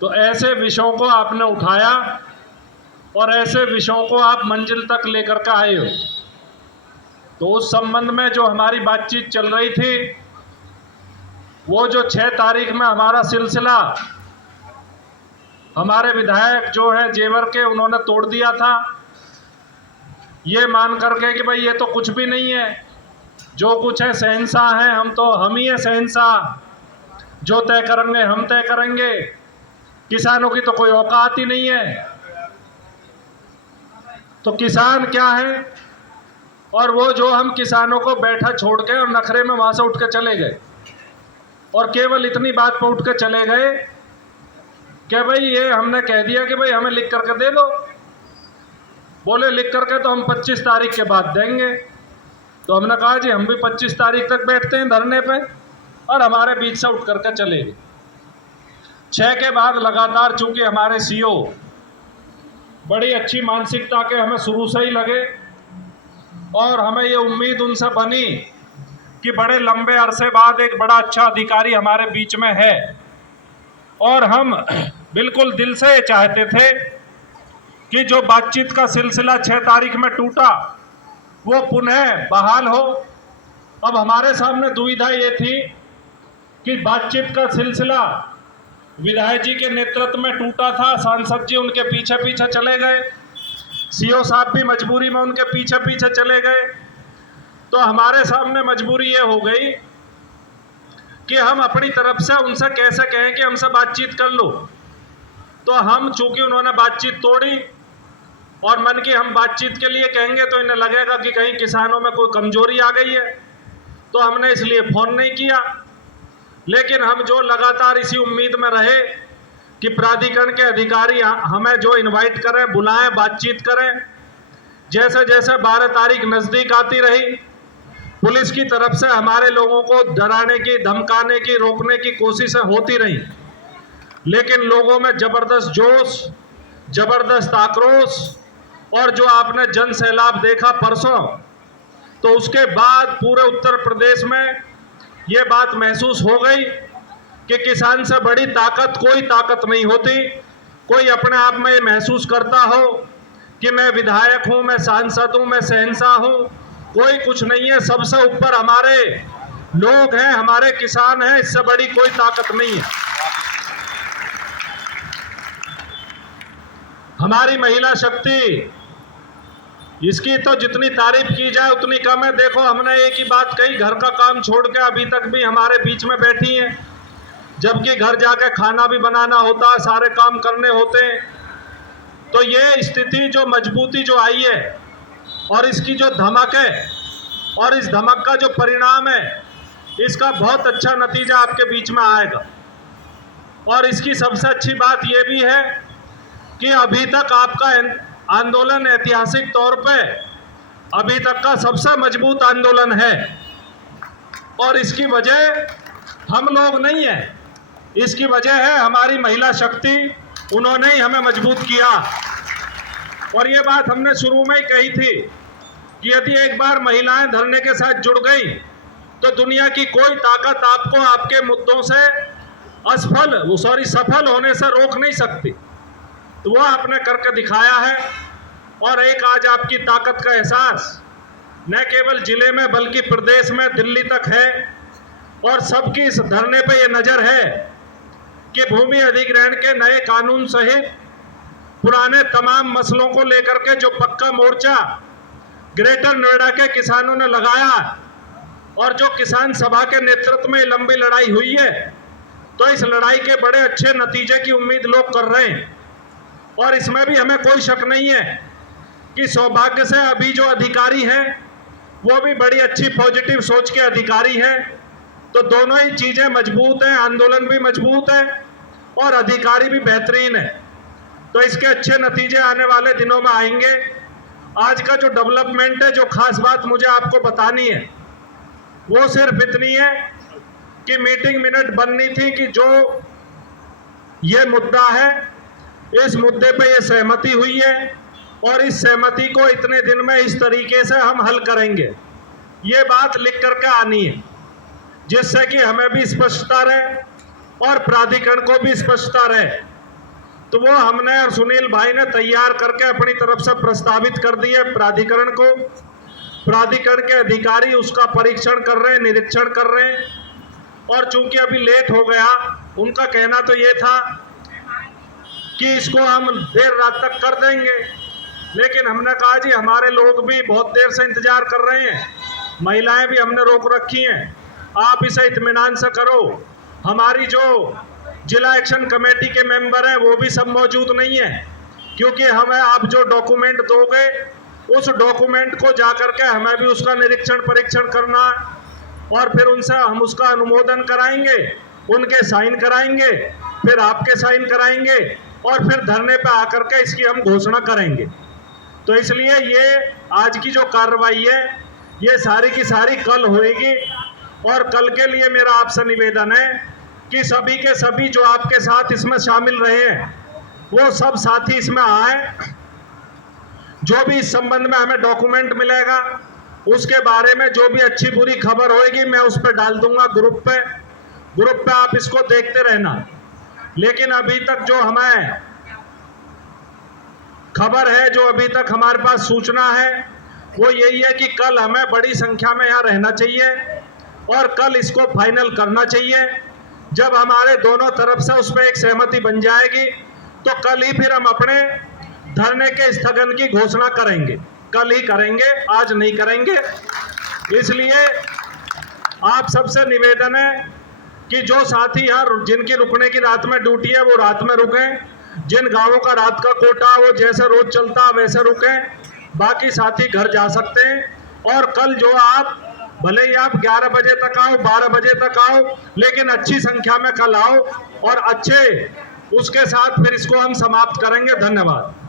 तो ऐसे विषयों को आपने उठाया और ऐसे विषयों को आप मंजिल तक लेकर के आए हो। तो उस संबंध में जो हमारी बातचीत चल रही थी, वो जो 6 तारीख में हमारा सिलसिला हमारे विधायक जो है जेवर के, उन्होंने तोड़ दिया था, ये मान करके कि भाई ये तो कुछ भी नहीं है, जो कुछ है शहंशाह हैं, हम ही है शहंशाह, जो तय करेंगे हम तय करेंगे, किसानों की तो कोई औकात ही नहीं है। तो किसान क्या है? और वो जो हम किसानों को बैठा छोड़ के और नखरे में वहां से उठ के चले गए और केवल इतनी बात पर उठ के चले गए कि भाई ये हमने कह दिया कि भाई हमें लिख करके दे दो। बोले लिख करके तो हम 25 तारीख के बाद देंगे। तो हमने कहा जी हम भी 25 तारीख तक बैठते हैं धरने पे, और हमारे बीच से उठ करके चले गए। 6 के बाद लगातार, चूंकि हमारे सीओ बड़ी अच्छी मानसिकता के हमें शुरू से ही लगे और हमें ये उम्मीद उनसे बनी कि बड़े लंबे अरसे बाद एक बड़ा अच्छा अधिकारी हमारे बीच में है, और हम बिल्कुल दिल से चाहते थे कि जो बातचीत का सिलसिला 6 तारीख में टूटा वो पुनः बहाल हो। अब हमारे सामने दुविधा ये थी कि बातचीत का सिलसिला विधायक जी के नेतृत्व में टूटा था, सांसद जी उनके पीछे पीछे चले गए, सीओ साहब भी मजबूरी में उनके पीछे पीछे चले गए। तो हमारे सामने मजबूरी ये हो गई कि हम अपनी तरफ से उनसे कैसे कहें कि हमसे बातचीत कर लो। तो हम, चूंकि उन्होंने बातचीत तोड़ी और मन की हम बातचीत के लिए कहेंगे तो इन्हें लगेगा कि कहीं किसानों में कोई कमजोरी आ गई है, तो हमने इसलिए फ़ोन नहीं किया। लेकिन हम जो लगातार इसी उम्मीद में रहे कि प्राधिकरण के अधिकारी हमें जो इनवाइट करें, बुलाएं, बातचीत करें। जैसे जैसे 12 तारीख नज़दीक आती रही, पुलिस की तरफ से हमारे लोगों को डराने की, धमकाने की, रोकने की कोशिशें होती रही, लेकिन लोगों में ज़बरदस्त जोश, ज़बरदस्त आक्रोश और जो आपने जन सैलाब देखा परसों, तो उसके बाद पूरे उत्तर प्रदेश में ये बात महसूस हो गई कि किसान से बड़ी ताकत कोई ताकत नहीं होती। कोई अपने आप में ये महसूस करता हो कि मैं विधायक हूँ, मैं सांसद हूँ, मैं शहंशाह हूँ, कोई कुछ नहीं है। सबसे ऊपर हमारे लोग हैं, हमारे किसान हैं, इससे बड़ी कोई ताकत नहीं है। हमारी महिला शक्ति, इसकी तो जितनी तारीफ की जाए उतनी कम है। देखो, हमने एक ही बात कही, घर का काम छोड़ के अभी तक भी हमारे बीच में बैठी हैं, जबकि घर जाके खाना भी बनाना होता है, सारे काम करने होते हैं। तो ये स्थिति, जो मजबूती जो आई है और इसकी जो धमक है और इस धमक का जो परिणाम है, इसका बहुत अच्छा नतीजा आपके बीच में आएगा। और इसकी सबसे अच्छी बात ये भी है कि अभी तक आपका आंदोलन ऐतिहासिक तौर पे अभी तक का सबसे मजबूत आंदोलन है, और इसकी वजह हम लोग नहीं है, इसकी वजह है हमारी महिला शक्ति। उन्होंने ही हमें मजबूत किया। और ये बात हमने शुरू में ही कही थी कि यदि एक बार महिलाएं धरने के साथ जुड़ गई तो दुनिया की कोई ताकत आपको आपके मुद्दों से सफल होने से रोक नहीं सकती। तो वह आपने करके दिखाया है, और एक आज आपकी ताकत का एहसास न केवल जिले में बल्कि प्रदेश में, दिल्ली तक है। और सबकी इस धरने पे ये नज़र है कि भूमि अधिग्रहण के नए कानून सहित पुराने तमाम मसलों को लेकर के जो पक्का मोर्चा ग्रेटर नोएडा के किसानों ने लगाया, और जो किसान सभा के नेतृत्व में लंबी लड़ाई हुई है, तो इस लड़ाई के बड़े अच्छे नतीजे की उम्मीद लोग कर रहे हैं। और इसमें भी हमें कोई शक नहीं है कि सौभाग्य से अभी जो अधिकारी हैं वो भी बड़ी अच्छी पॉजिटिव सोच के अधिकारी हैं। तो दोनों ही चीज़ें मजबूत हैं, आंदोलन भी मजबूत है और अधिकारी भी बेहतरीन है। तो इसके अच्छे नतीजे आने वाले दिनों में आएंगे। आज का जो डेवलपमेंट है, जो खास बात मुझे आपको बतानी है, वो सिर्फ इतनी है कि मीटिंग मिनट बननी थी कि जो ये मुद्दा है, इस मुद्दे पे ये सहमति हुई है और इस सहमति को इतने दिन में इस तरीके से हम हल करेंगे, ये बात लिख करके आनी है, जिससे कि हमें भी स्पष्टता रहे और प्राधिकरण को भी स्पष्टता रहे तो वो हमने और सुनील भाई ने तैयार करके अपनी तरफ से प्रस्तावित कर दिए प्राधिकरण को। प्राधिकरण के अधिकारी उसका परीक्षण कर रहे हैं, निरीक्षण कर रहे हैं। और चूंकि अभी लेट हो गया, उनका कहना तो ये था कि इसको हम देर रात तक कर देंगे, लेकिन हमने कहा जी हमारे लोग भी बहुत देर से इंतजार कर रहे हैं, महिलाएं भी हमने रोक रखी हैं, आप इसे इत्मीनान से करो। हमारी जो जिला एक्शन कमेटी के मेंबर हैं वो भी सब मौजूद नहीं है, क्योंकि हमें आप जो डॉक्यूमेंट दोगे उस डॉक्यूमेंट को जाकर के हमें भी उसका निरीक्षण परीक्षण करना है और फिर उनसे हम उसका अनुमोदन कराएंगे, उनके साइन कराएंगे, फिर आपके साइन कराएंगे और फिर धरने पे आकर के इसकी हम घोषणा करेंगे। तो इसलिए ये आज की जो कार्रवाई है ये सारी की सारी कल होएगी। और कल के लिए मेरा आपसे निवेदन है कि सभी के सभी जो आपके साथ इसमें शामिल रहे हैं वो सब साथी इसमें आए। जो भी इस संबंध में हमें डॉक्यूमेंट मिलेगा उसके बारे में जो भी अच्छी बुरी खबर होएगी मैं उस पर डाल दूंगा ग्रुप पे आप इसको देखते रहना। लेकिन अभी तक जो हमें खबर है, जो अभी तक हमारे पास सूचना है वो यही है कि कल हमें बड़ी संख्या में यहाँ रहना चाहिए और कल इसको फाइनल करना चाहिए। जब हमारे दोनों तरफ से उस पर एक सहमति बन जाएगी तो कल ही फिर हम अपने धरने के स्थगन की घोषणा करेंगे, कल ही करेंगे, आज नहीं करेंगे। इसलिए आप सबसे निवेदन है कि जो साथी यहाँ जिनकी रुकने की रात में ड्यूटी है वो रात में रुकें, जिन गांवों का रात का कोटा वो जैसे रोज चलता वैसे रुकें, बाकी साथी घर जा सकते हैं। और कल जो आप भले ही आप 11 बजे तक आओ, 12 बजे तक आओ, लेकिन अच्छी संख्या में कल आओ और अच्छे उसके साथ फिर इसको हम समाप्त करेंगे। धन्यवाद।